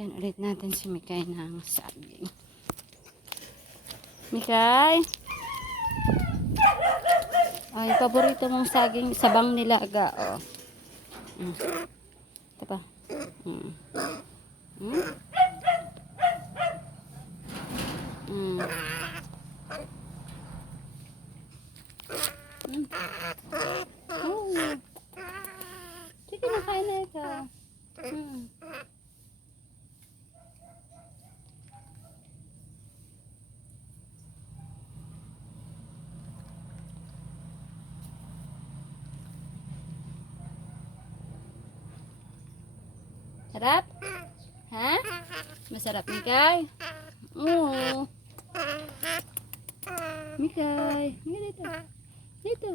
Bigyan ulit natin si Mikay ng saging. Mikay? Ay, paborito mong saging, sabang nilaga, oh. Ito pa. Mm. Mm. Mm. Mm. Oh. Sige, nakain na ito. Mm. Sarap? Ha? Masarap, Mikay? Oo. Mikay. Mikay dito. Dito.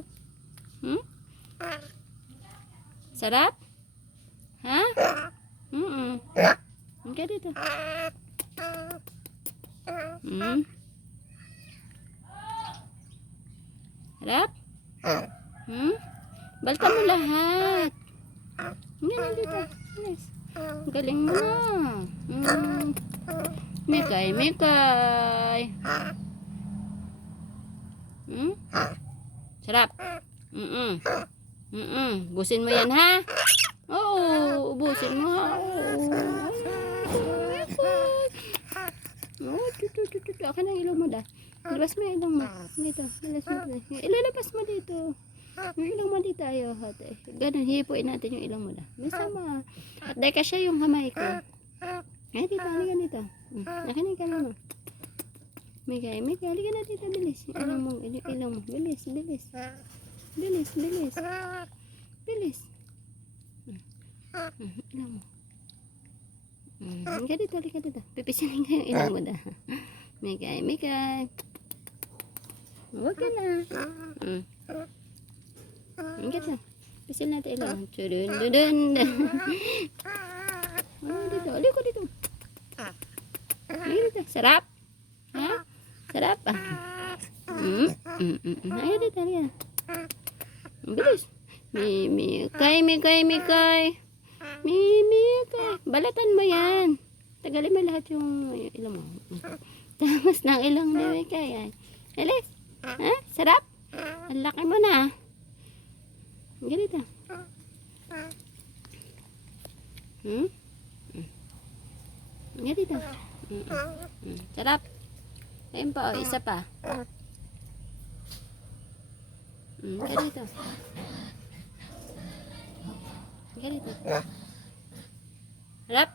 Hmm? Sarap? Ha? Mikay dito. Sarap? Balta mo lahat. Ngayon dito. Yes. Galing mo na. Mikay, Mikay. Sarap. Ubusin mo yan, ha? Oo, ubusin mo, ha? Oo, tutu. Akin ang ilaw mo, Ilabas mo yung ilaw mo. Dito, ilalabas mo dito. Yung ilaw mo dito, ayaw, hate. Ganun, hipuin natin yung ilaw mo, May sama. At dahil ka siya yung kamay ko. Ay, dito, halika dito. Nakinig ka naman. Mikay, halika na dito, bilis. Ilaw mo. Bilis. Bilis. Ilaw mo. Halika dito. Pipisilin ka yung ilaw mo, Mikay. Huwag ka na. Halika dito. Pisil natin ilaw. Dun. Dito. Halika dito. Sarap? Ha? Sarap? Ayaw dito. Halika. Bilis. Mikay. Balatan mo yan. Tagalin mo lahat yung ilang mo. Tapos ng ilang na Mikay. Alis. Ha? Sarap? Ang laki mo na. Ganito. Ganito. Sarap. Ayun pa. Isa pa. Ganito. Sarap?